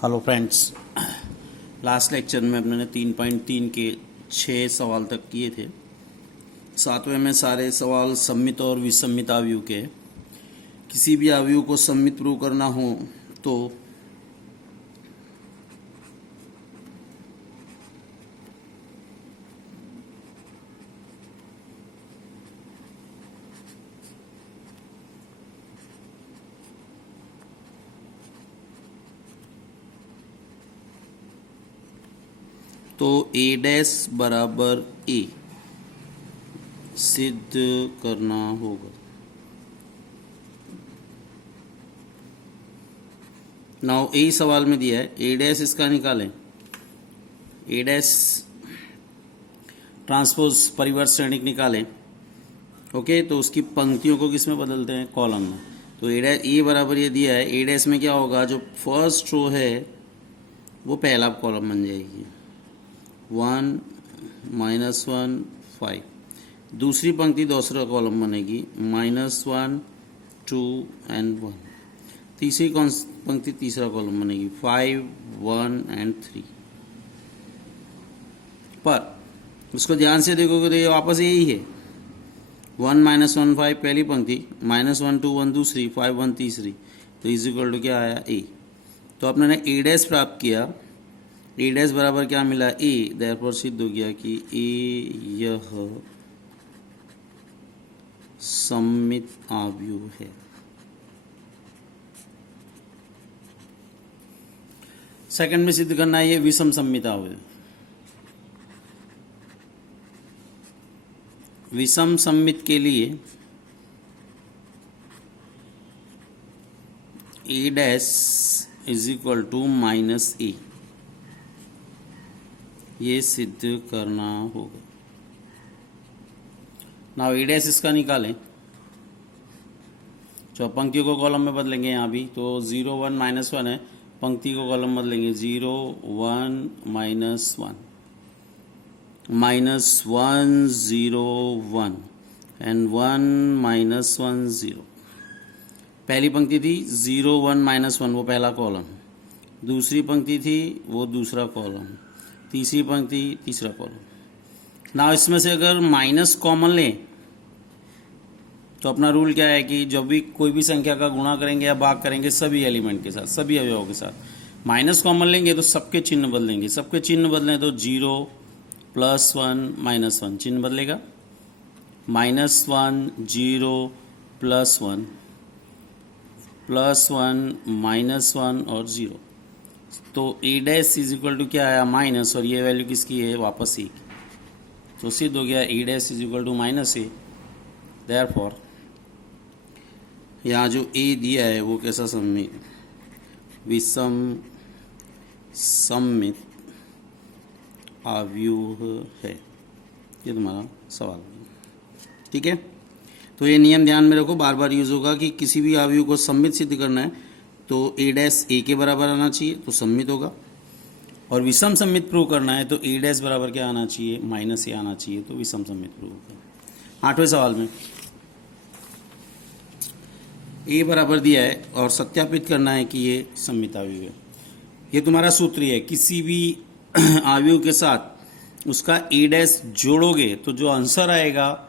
Hello friends, last lecture में अपने 3.3 के 6 सवाल तक किए थे। 7वें में सारे सवाल सम्मित और विसम्मित अवयव के। किसी भी अवयव को सम्मित प्रूव करना हो तो ए डैश बराबर ए सिद्ध करना होगा। नाउ ए सवाल में दिया है ए डैश, इसका निकालें। ए डैश ट्रांसपोज परिवर्त श्रेणिक निकालें। ओके, तो उसकी पंक्तियों को किस में बदलते हैं? कॉलम में। तो ए डैश ए बराबर ये दिया है। ए डैश में क्या होगा? जो फर्स्ट रो है वो पहला कॉलम बन जाएगी, 1 -1 5। दूसरी पंक्ति दूसरा कॉलम बनेगी, -1 2 and 1। तीसरी पंक्ति तीसरा कॉलम बनेगी, 5 1 and 3। पर उसको ध्यान से देखोगे तो ये वापस यही है, 1 -1 5 पहली पंक्ति, -1 2 1 दूसरी, 5 1 तीसरी। तो इज इक्वल टू क्या आया? ए। तो आपने ए डैश प्राप्त किया। ए डैश बराबर क्या मिला? ए। देयरफॉर सिद्ध हो गया कि ए यह सम्मित अवयव है। सेकंड में सिद्ध करना है ये विषम सम्मित अवयव। विषम सम्मित के लिए A dash is equal to -a, ये सिद्ध करना होगा। नाउ ए डैश इसका निकालें। जो पंक्तियों को कॉलम में बदलेंगे यहाँ भी, तो 0 1 -1 है, पंक्ति को कॉलम बदलेंगे 0 1 -1 -1 0 1 एंड 1 -1 0। पहली पंक्ति थी 0 1 -1, वो पहला कॉलम। दूसरी पंक्ति थी वो दूसरा कॉलम। तीसरी पंक्ति तीसरा कॉलम। ना इसमें से अगर माइनस कॉमन लें तो अपना रूल क्या है कि जब भी कोई भी संख्या का गुणा करेंगे या भाग करेंगे सभी एलिमेंट के साथ, सभी अवयवों के साथ, माइनस कॉमन लेंगे तो सबके चिन्ह बदलेंगे। सबके चिन्ह बदलें तो 0 +1 -1 चिन्ह बदलेगा, -1 0 +1 -1 और 0। तो ए डैश इज इक्वल टू क्या आया? माइनस, और ये वैल्यू किसकी है? वापस ए। तो सिद्ध हो गया A dash is equal to -a। Therefore यहाँ जो ए दिया है वो कैसा सम्मित? विषम सम्मित अवयव है। ये तुम्हारा सवाल, ठीक है। तो ये नियम ध्यान में रखो, बार बार यूज होगा कि किसी भी अवयव को सम्मित सिद्ध करना है तो ए डैश ए के बराबर आना चाहिए, तो सम्मित होगा। और विषम सम्मित प्रूव करना है तो ए डैश बराबर क्या आना चाहिए? -a आना चाहिए, तो विषम सम्मित प्रूव होगा। 8वें सवाल में ए बराबर दिया है और सत्यापित करना है कि ये सम्मित अवयव है। ये तुम्हारा सूत्र है, किसी भी अवयव के साथ उसका ए डैश जोड़ोगे तो जो आंसर आएगा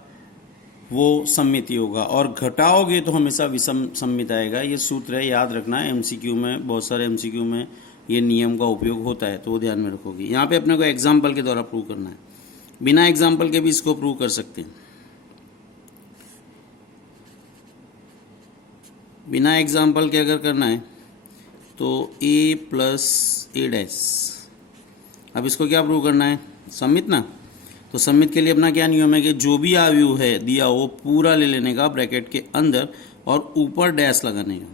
वो सम्मित ही होगा, और घटाओगे तो हमेशा विषम सम्मित आएगा। ये सूत्र है, याद रखना है। एमसीक्यू में, बहुत सारे एमसीक्यू में ये नियम का उपयोग होता है, तो वो ध्यान में रखोगे। यहाँ पे अपने को एग्जाम्पल के द्वारा प्रूव करना है, बिना एग्जाम्पल के भी इसको प्रूव कर सकते हैं। बिना एग्जाम्पल के अगर करना है तो a + a डैश। अब इसको क्या प्रूव करना है? सम्मित ना। तो सम्मित के लिए अपना क्या नियम है कि जो भी अवयव है दिया वो पूरा ले लेने का ब्रैकेट के अंदर और ऊपर डैश लगाने का।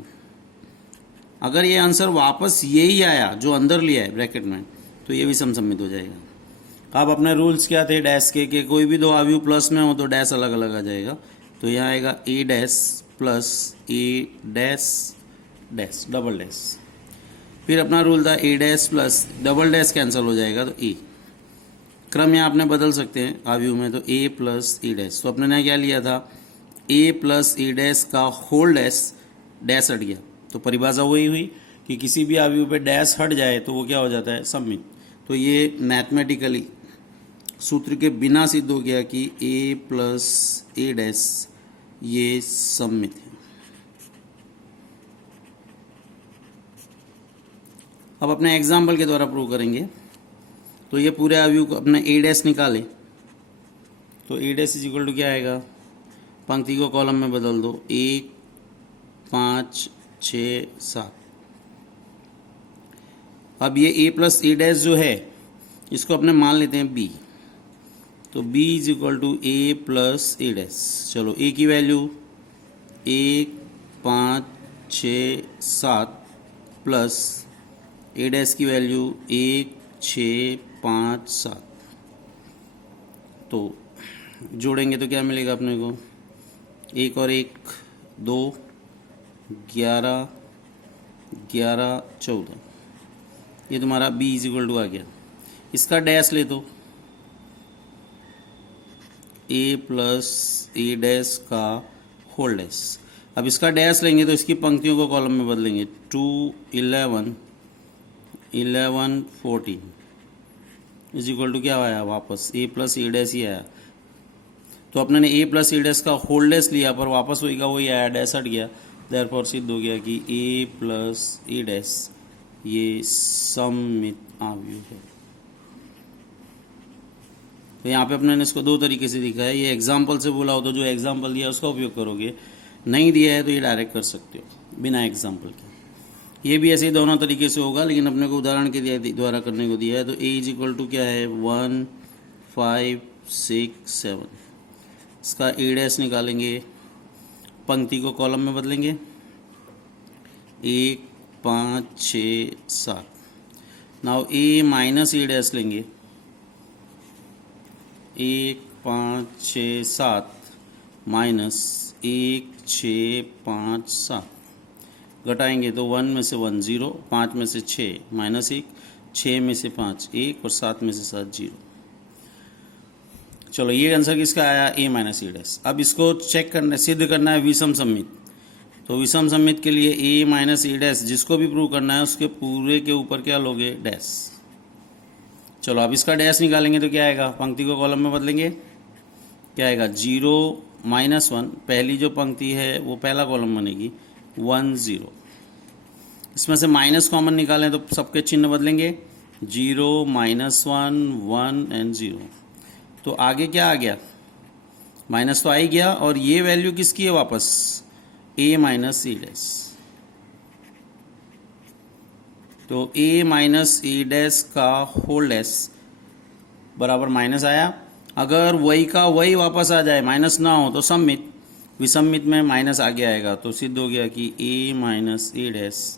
अगर ये आंसर वापस यही आया जो अंदर लिया है ब्रैकेट में, तो ये भी सम्मित हो जाएगा। अब अपने रूल्स क्या थे डैश के, कि कोई भी दो अवयव प्लस में हो तो डैश अलग अलग आ जाएगा। तो यहाँ आएगा A dash + A dash dash double dash. फिर अपना रूल था A dash plus double dash cancel हो जाएगा तो ए। क्रम यहाँ आपने बदल सकते हैं अवयव में, तो a + e डैश। तो अपने ने क्या लिया था? a + e डैश का होल डैश, डैश हट गया, तो परिभाषा वही हुई कि किसी भी अवयव पे डैश हट जाए तो वो क्या हो जाता है, सममित। तो ये मैथमेटिकली सूत्र के बिना सिद्ध हो गया कि a प्लस ए डैश ये सममित है। अब अपने एग्जाम्पल के द्वारा प्रूव करेंगे। तो ये पूरे अवयव को अपने ए डैश निकाले तो ए डैश इज इक्वल टू क्या आएगा, पंक्ति को कॉलम में बदल दो, 1 5 6 7। अब ये a प्लस ए डैश जो है इसको अपने मान लेते हैं b, तो b is equal to a plus A dash. चलो a की वैल्यू 1 5 6 7 प्लस ए डैश की वैल्यू 1 6 5 7। तो जोड़ेंगे तो क्या मिलेगा अपने को, 1 और 1 2, 11 11 14। ये तुम्हारा b इज इक्वल टू आ गया। इसका डैश ले दो, a प्लस ए डैश का होल डैश। अब इसका डैश लेंगे तो इसकी पंक्तियों को कॉलम में बदलेंगे, 2 11 11 14 इज इक्वल टू क्या आया वापस, a प्लस ए डैश ही आया। तो अपने ने a प्लस ए डैश का होल डैश लिया पर वापस वही का वही आया, डैश हट गया। देयरफॉर सिद्ध हो गया कि a प्लस ए डैश ये सममित अवयव है। तो यहाँ पे अपने ने इसको दो तरीके से दिखा है। ये एग्जाम्पल से बोला हो तो जो एग्जाम्पल दिया है उसका उपयोग करोगे, नहीं दिया है तो ये डायरेक्ट कर सकते हो बिना एग्जाम्पल के। ये भी ऐसे ही दोनों तरीके से होगा, लेकिन अपने को उदाहरण के द्वारा करने को दिया है। तो a इज इक्वल टू क्या है, 1 5 6 7। इसका ए डैश निकालेंगे, पंक्ति को कॉलम में बदलेंगे, 1 5 6 7। Now a minus A dash लेंगे, 1 5 6 7 माइनस 1 6 5 7। घटाएंगे तो 1 में से 1 0, 5 में से 6 माइनस 1, 6 में से 5 1 और 7 में से 7 0। चलो ये आंसर किसका आया, a माइनस ए डैश। अब इसको चेक करना, सिद्ध करना है विषम सममित। तो विषम सममित के लिए a माइनस ए डैश जिसको भी प्रूव करना है उसके पूरे के ऊपर क्या लोगे, डैश। चलो अब इसका डैश निकालेंगे तो क्या आएगा, पंक्ति को कॉलम में बदलेंगे, क्या आएगा 0 माइनस 1। पहली जो पंक्ति है वो पहला कॉलम बनेगी, 1 0। इसमें से माइनस कॉमन निकालें तो सबके चिन्ह बदलेंगे, 0 माइनस 1 1 एंड 0। तो आगे क्या आ गया, माइनस तो आ ही गया। और ये वैल्यू किसकी है वापस, a माइनस ए डैश। तो a माइनस ए डैश का होल डैश बराबर माइनस आया। अगर वही का वही वापस आ जाए, माइनस ना हो तो सममित, विसम्मित में माइनस आगे आएगा। तो सिद्ध हो गया कि a माइनस ए डैश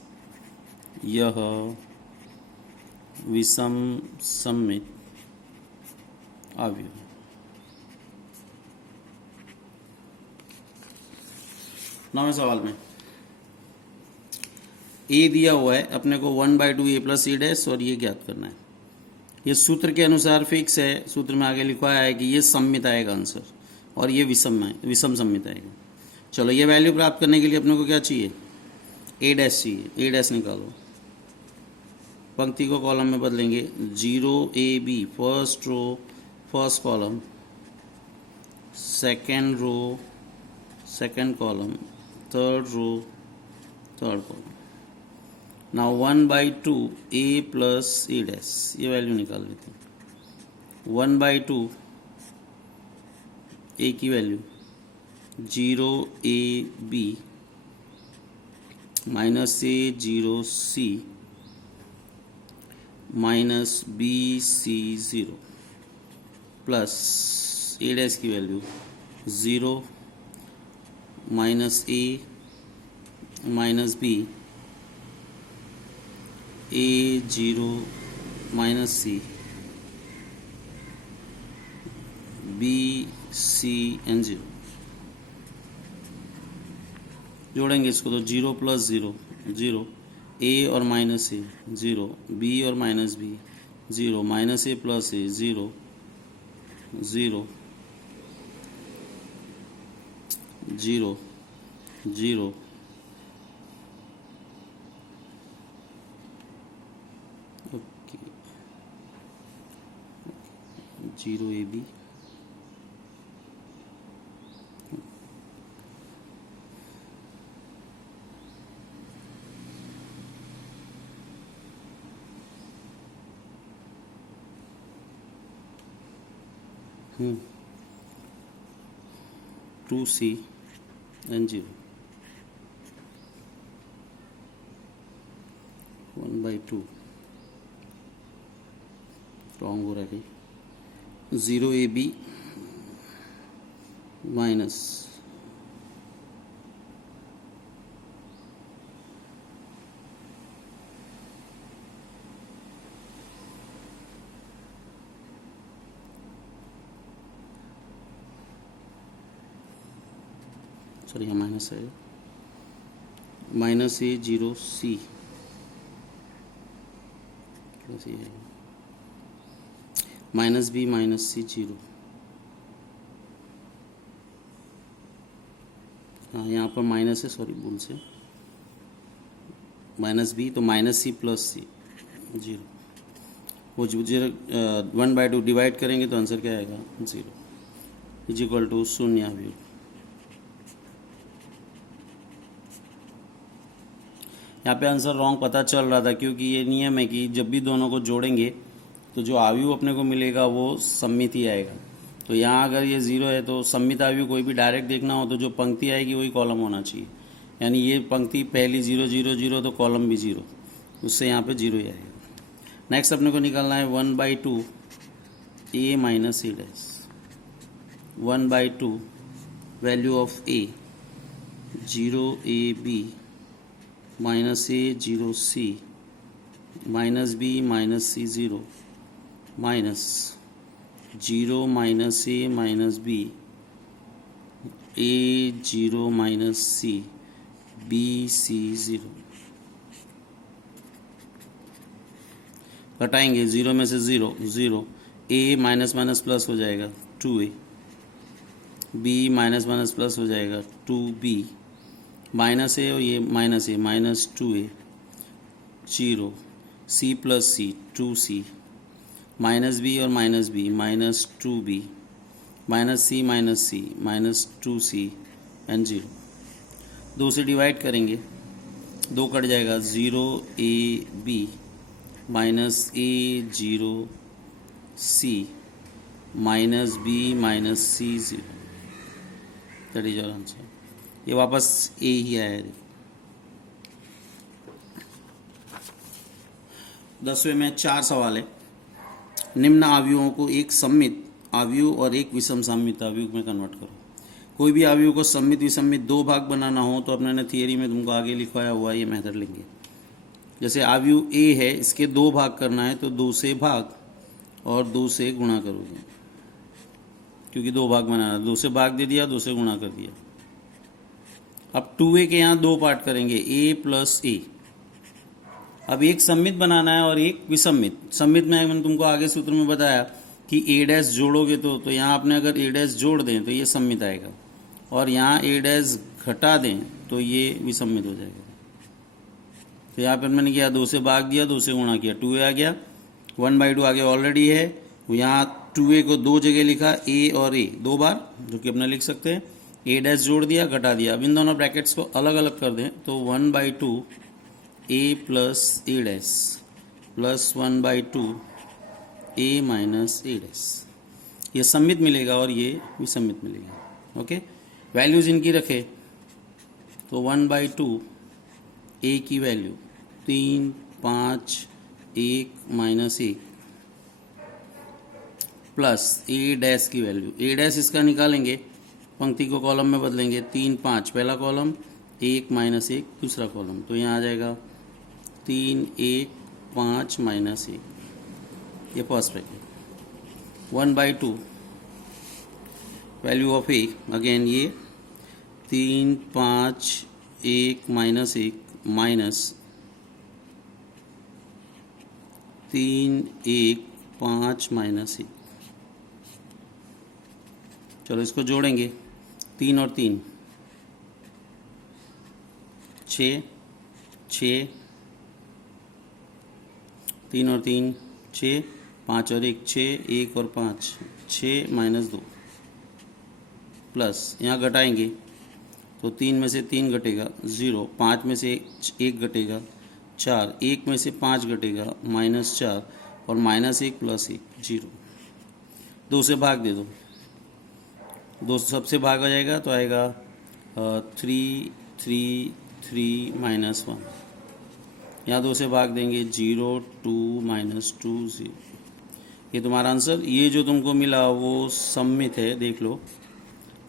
यह विषम सममित अवयव। 9वें सवाल में a दिया हुआ है अपने को 1/2 a प्लस ए डैश और ये ज्ञात करना है। ये सूत्र के अनुसार फिक्स है, सूत्र में आगे लिखा है कि ये सममित आएगा आंसर और ये विषम सममित आएगा। चलो ये वैल्यू प्राप्त करने के लिए अपने को क्या चाहिए, ए डैश चाहिए। ए डैश निकालो, पंक्ति को कॉलम में बदलेंगे, 0 a b first row first column, second row second column, third row third column. Now 1/2 a plus A dash, ये वैल्यू निकाल लेते हैं। 1/2 a की value 0 a b minus a 0 c minus b c 0 plus A dash की value 0 minus a minus b a 0 minus c b c and 0। जोड़ेंगे इसको तो 0 plus 0 0, a और माइनस a 0, b और minus b 0, minus a plus a 0 0 0 0 zero a b two c and zero 1/2 wrong हो रहा है भाई। Zero a B minus sorry यहाँ माइनस है, माइनस ए जीरो सी प्लस ये है माइनस बी माइनस सी जीरो। हाँ यहाँ पर माइनस है, सॉरी भूल से माइनस बी, तो minus c plus c zero. वो जीरो 1/2 डिवाइड करेंगे तो आंसर क्या आएगा, जीरो इज इक्वल टू शून्य अवयव। यहाँ पे आंसर रॉन्ग पता चल रहा था क्योंकि ये नियम है कि जब भी दोनों को जोड़ेंगे तो जो आव्यूह अपने को मिलेगा वो सम्मित ही आएगा। तो यहाँ अगर ये जीरो है तो सम्मित आव्यूह कोई भी डायरेक्ट देखना हो तो जो पंक्ति आएगी वही कॉलम होना चाहिए। यानी ये पंक्ति पहली 0 0 0 तो कॉलम भी 0, उससे यहाँ पे 0 ही आएगा। नेक्स्ट अपने को निकालना है 1/2 A minus A dash. 1/2 value of A 0 A B minus A zero C minus B minus C zero minus 0 minus A minus B A zero minus C B C zero. घटाएंगे 0 में से 0 0, ए minus minus plus हो जाएगा 2a, B minus minus plus हो जाएगा 2b, minus A और ये minus A minus 2a, zero C plus C 2c, minus B और minus B minus 2b, minus C minus 2c and zero. 2 से divide करेंगे, 2 cut जाएगा, 0 A B minus A zero C minus B minus C zero. That is your answer. ये वापस ए ही आया है। 10वें में 4 सवाल है। निम्न आव्यूहों को एक सम्मित आव्यूह और एक विषम सम्मित आव्यूह में कन्वर्ट करो। कोई भी आव्यूह को सम्मित विसम्मित 2 भाग बनाना हो तो अपने थियरी में तुमको आगे लिखवाया हुआ ये मेथड लेंगे। जैसे आव्यूह ए है, इसके 2 भाग करना है तो 2 से भाग और 2 से गुणा करोगे, क्योंकि 2 भाग बनाना, 2 से भाग दे दिया, 2 से गुणा कर दिया। अब 2a के यहाँ 2 पार्ट करेंगे, a प्लस ए। अब एक सम्मित बनाना है और एक विसम्मित। सम्मित में मैंने तुमको आगे सूत्र में बताया कि a डैश जोड़ोगे तो यहाँ आपने अगर a डैश जोड़ दें तो ये सम्मित आएगा, और यहाँ a डैश घटा दें तो ये विसम्मित हो जाएगा। तो यहाँ पर मैंने किया, 2 से भाग दिया, 2 से गुणा किया, 2a आ गया। 1/2 आगे ऑलरेडी है, यहाँ 2a को 2 जगह लिखा, a और a 2 बार, जो कि अपने लिख सकते हैं। a डैश जोड़ दिया, घटा दिया। अब इन दोनों ब्रैकेट्स को अलग अलग कर दें तो 1/2 a plus A dash plus 1/2 a minus A dash. ये सम्मित मिलेगा और ये विसम्मित मिलेगा। ओके, वैल्यूज इनकी रखे तो 1/2 a की value 3 5 1 minus 1 plus a dash की वैल्यू, a डैश इसका निकालेंगे, पंक्ति को कॉलम में बदलेंगे, 3 5 पहला कॉलम, 1 माइनस 1 दूसरा कॉलम, तो यहाँ आ जाएगा 3 1 5 माइनस 1, ये first bracket. 1/2 value of A, again ये 3 5 1 माइनस 1 माइनस 3 1 5 माइनस 1। चलो इसको जोड़ेंगे, 3 और 3 6 6, 3 और 3 6, 5 और 1 6, 1 और 5 6 माइनस 2 प्लस यहाँ घटाएंगे तो 3 में से 3 घटेगा 0, 5 में से 1 घटेगा 4, 1 में से 5 घटेगा -4 और -1 + 1 0। 2 से भाग दे दो, 2 सबसे भाग आ जाएगा तो आएगा 3 3 3 -1। यहाँ 2 से भाग देंगे 0 2 -2 0। ये तुम्हारा आंसर। ये जो तुमको मिला वो सममित है, देख लो।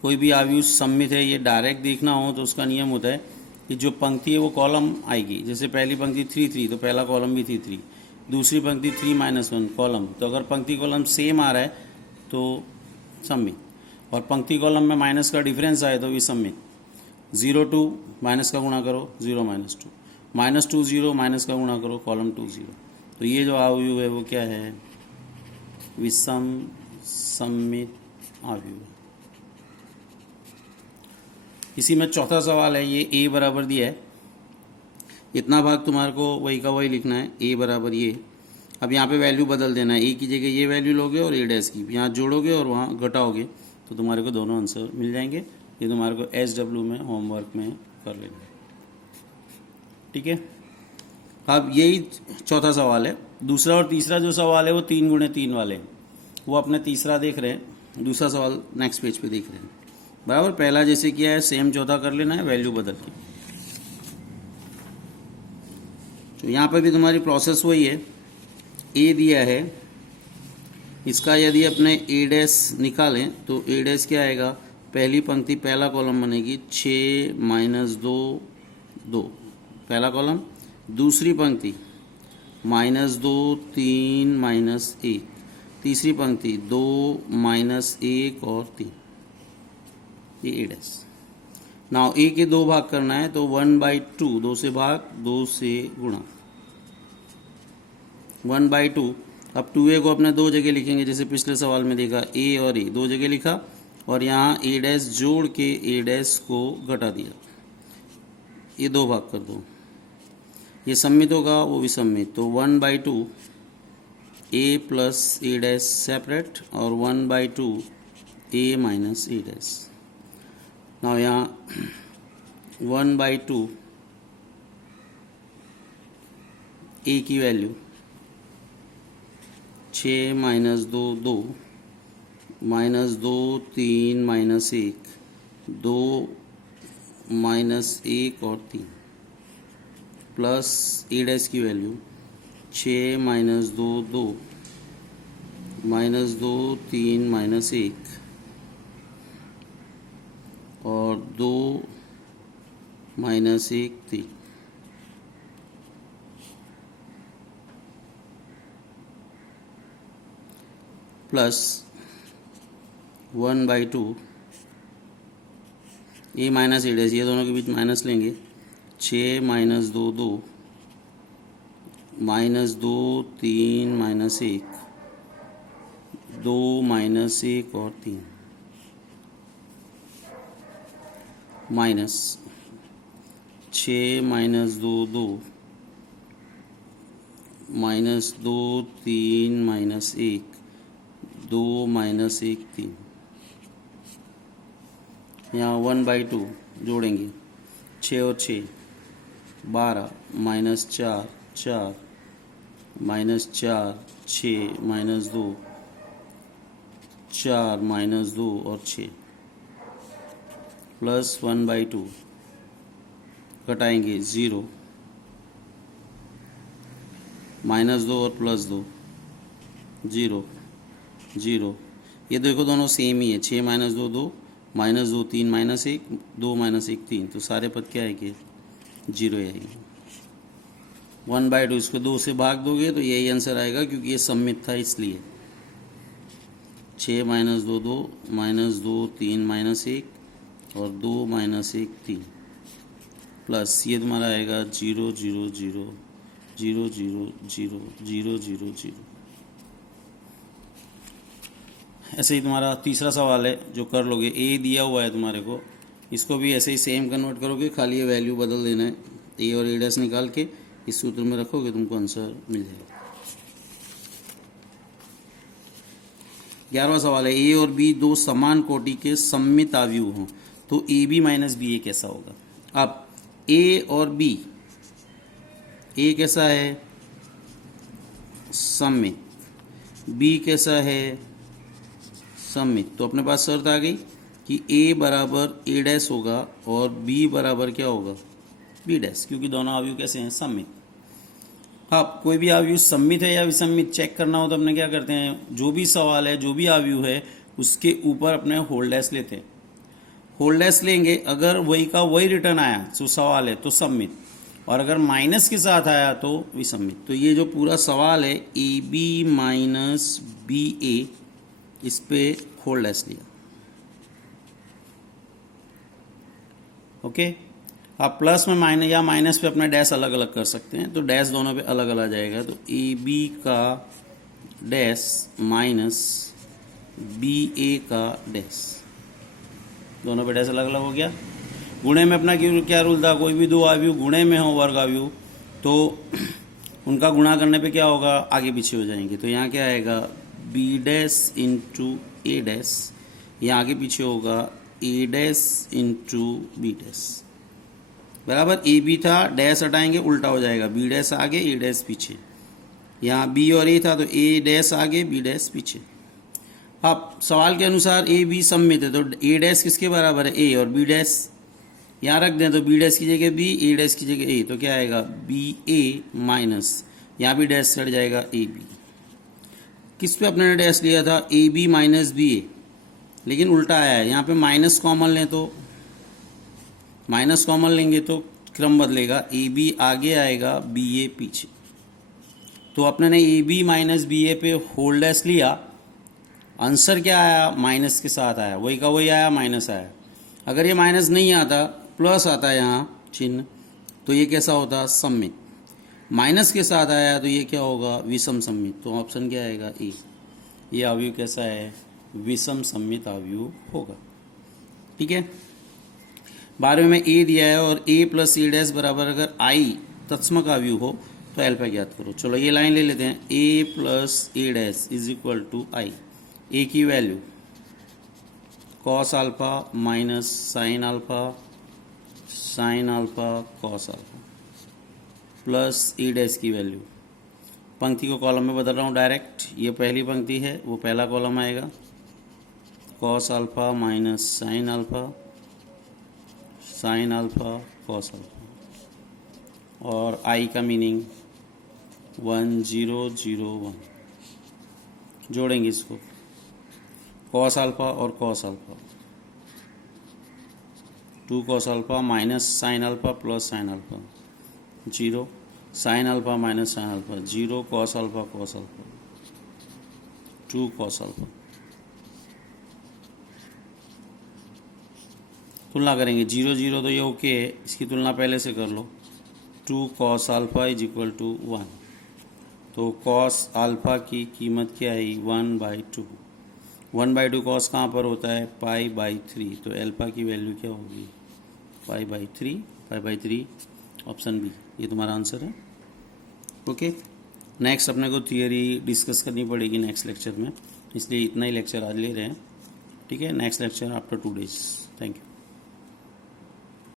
कोई भी अवयव सममित है, ये डायरेक्ट देखना हो तो उसका नियम होता है कि जो पंक्ति है वो कॉलम आएगी। जैसे पहली पंक्ति 3 3 तो पहला कॉलम भी 3 3, दूसरी पंक्ति 3 -1 कॉलम। तो अगर पंक्ति कॉलम सेम आ रहा है तो सममित, और पंक्ति कॉलम में माइनस का डिफरेंस आए तो विसम्मित। 0 2 माइनस का गुणा करो 0 -2, -2 0 माइनस का गुणा करो कॉलम 2 0। तो ये जो अवयव है वो क्या है? विषम सममित अवयव। इसी में चौथा सवाल है, ये a बराबर दिया है, इतना भाग तुम्हारे को वही का वही लिखना है, a बराबर ये। अब यहाँ पे वैल्यू बदल देना है, a की जगह ये वैल्यू लोगे और a डैश की यहाँ जोड़ोगे और वहाँ घटाओगे तो तुम्हारे को दोनों आंसर मिल जाएंगे। ये तुम्हारे को SW में होमवर्क में कर लेना, ठीक है। अब यही चौथा सवाल है। दूसरा और तीसरा जो सवाल है वो 3 गुणे 3 वाले हैं, वो अपने तीसरा देख रहे हैं, दूसरा सवाल नेक्स्ट पेज पे देख रहे हैं। बराबर, पहला जैसे किया है सेम चौथा कर लेना है वैल्यू बदल के। तो यहाँ पर भी तुम्हारी प्रोसेस वही है। a दिया है, इसका यदि अपने a डैश निकालें तो a डैश क्या आएगा? पहली पंक्ति पहला कॉलम बनेगी 6 -2 2 पहला कॉलम, दूसरी पंक्ति -2 3 -1, तीसरी पंक्ति 2 -1 और 3, ये a डैश। नाउ a के 2 भाग करना है तो 1/2, 2 से भाग 2 से गुणा 1/2। अब 2a को अपने 2 जगह लिखेंगे, जैसे पिछले सवाल में देखा a और a 2 जगह लिखा और यहाँ a डैश जोड़ के a डैश को घटा दिया, ये 2 भाग कर दो। ये सम्मित होगा वो विसम्मित, तो 1/2 a plus a dash separate और 1/2 a minus a dash. Now यहाँ 1/2 a की वैल्यू 6 -2 2 -2 3 -1 2 -1 और 3 प्लस a डैश की वैल्यू 6 -2 2 -2 3 -1 और 2 -1 3 plus 1/2 a minus a dash, ये दोनों के बीच माइनस लेंगे, 6 -2 2 -2 3 -1 2 -1 और 3 माइनस 6 -2 2 -2 3 -1 2 -1 3। यहाँ 1/2 जोड़ेंगे, 6 और 6 12 -4 4 -4 6 -2 4 -2 और 6 प्लस 1/2 घटाएंगे 0 -2 और +2 0 0। ये देखो दोनों सेम ही है, 6 -2 2 -2 3 -1 2 -1 3, तो सारे पद क्या आएंगे? 0 आएंगे। 1/2 इसको 2 से भाग दोगे तो यही आंसर आएगा, क्योंकि ये सम्मित था इसलिए। 6 -2 2 -2 3 -1 और 2 -1 3 प्लस ये तुम्हारा आएगा 0 0 0 0 0 0 0 0 0। ऐसे ही तुम्हारा तीसरा सवाल है जो कर लोगे, a दिया हुआ है तुम्हारे को, इसको भी ऐसे ही सेम कन्वर्ट करोगे, खाली ये वैल्यू बदल देना है, a और a डैश निकाल के इस सूत्र में रखोगे, तुमको आंसर मिल जाएगा। 11वां सवाल है, ए और बी दो समान कोटि के सममित आव्यूह हों तो ए बी माइनस बी ए कैसा होगा। अब ए और बी, ए कैसा है सममित, बी कैसा है सममित, तो अपने पास शर्त आ गई कि ए बराबर ए डैश होगा और बी बराबर क्या होगा बी डैश, क्योंकि दोनों आव्यूह कैसे हैं सममित। हाँ, कोई भी आव्यूह सममित है या विसम्मित चेक करना हो तो अपने क्या करते हैं, जो भी सवाल है जो भी आव्यूह है उसके ऊपर अपने होल्ड डैश लेते हैं। होल्ड डैश लेंगे, अगर वही का वही रिटर्न आया जो सवाल है तो सम्मित, और अगर माइनस के साथ आया तो विसम्मित। तो ये जो पूरा सवाल है ए बी माइनस बी ए, इस पे होल्ड डैश लिया। ओके, आप प्लस में माइनस या माइनस पे अपना डैश अलग अलग कर सकते हैं, तो डैश दोनों पे अलग अलग जाएगा। तो ए बी का डैश माइनस बी ए का डैश, दोनों पे डैश अलग अलग हो गया। गुणे में अपना क्या रूल था, कोई भी दो आव्यूह गुणे में हो वर्ग आव्यूह तो उनका गुणा करने पे क्या होगा, आगे पीछे हो जाएंगे। तो यहाँ क्या आएगा b dash into a dash, यहाँ आगे पीछे होगा a dash into b dash बराबर। ए बी था, डैश हटाएंगे उल्टा हो जाएगा, बी डैश आगे ए डैश पीछे। यहाँ बी और ए था तो ए डैश आगे बी डैश पीछे। अब सवाल के अनुसार ए बी सममित है तो ए डैश किसके बराबर है ए, और बी डैश यहाँ रख दें तो बी डैश की जगह बी, ए डैश की जगह ए, तो क्या आएगा बी ए माइनस, यहाँ भी डैश चढ़ जाएगा ए बी। किस पे अपने डैश लिया था ए बी माइनस बी ए, लेकिन उल्टा आया है, यहाँ पे माइनस कॉमन लें तो माइनस कॉमन लेंगे तो क्रम बदलेगा, ए बी आगे आएगा बी ए पीछे। तो अपने ने ए बी माइनस बी ए पे होल्ड डैश लिया, आंसर क्या आया माइनस के साथ आया, वही का वही आया माइनस आया। अगर ये माइनस नहीं आता प्लस आता है यहाँ चिन्ह, तो ये कैसा होता सममित। माइनस के साथ आया तो ये क्या होगा विषम सममित। तो ऑप्शन क्या आएगा ए, ये आव्यूह कैसा है विषम सममित आव्यूह होगा। ठीक है, 12वें में ए दिया है और ए प्लस ए डैश बराबर अगर आई तत्समक आव्यूह हो तो अल्फा ज्ञात करो। चलो ये लाइन ले लेते हैं, A plus A dash is equal to I, A की वैल्यू cos alpha minus sine alpha cos alpha plus ए डैश की वैल्यू, पंक्ति को कॉलम में बदल रहा हूँ डायरेक्ट, ये पहली पंक्ति है वो पहला कॉलम आएगा, cos alpha minus sine alpha cos alpha, और आई का मीनिंग 1001, जोड़ेंगे इसको कॉस अल्फा और cos alpha, 2 cos alpha minus sine alpha plus sine alpha, 0 sine alpha minus sine alpha, 0 cos alpha 2 cos alpha. तुलना करेंगे 0 0 तो ये ओके है, इसकी तुलना पहले से कर लो, 2 cos alpha is equal to 1, तो कॉस अल्फा की कीमत क्या है 1/2, 1/2 कॉस कहाँ पर होता है π/3, तो अल्फा की वैल्यू क्या होगी π/3 ऑप्शन बी, ये तुम्हारा आंसर है। ओके, नेक्स्ट अपने को थियरी डिस्कस करनी पड़ेगी नेक्स्ट लेक्चर में, इसलिए इतना ही लेक्चर आज ले रहे हैं। ठीक है, next lecture after 2 days। Thank you.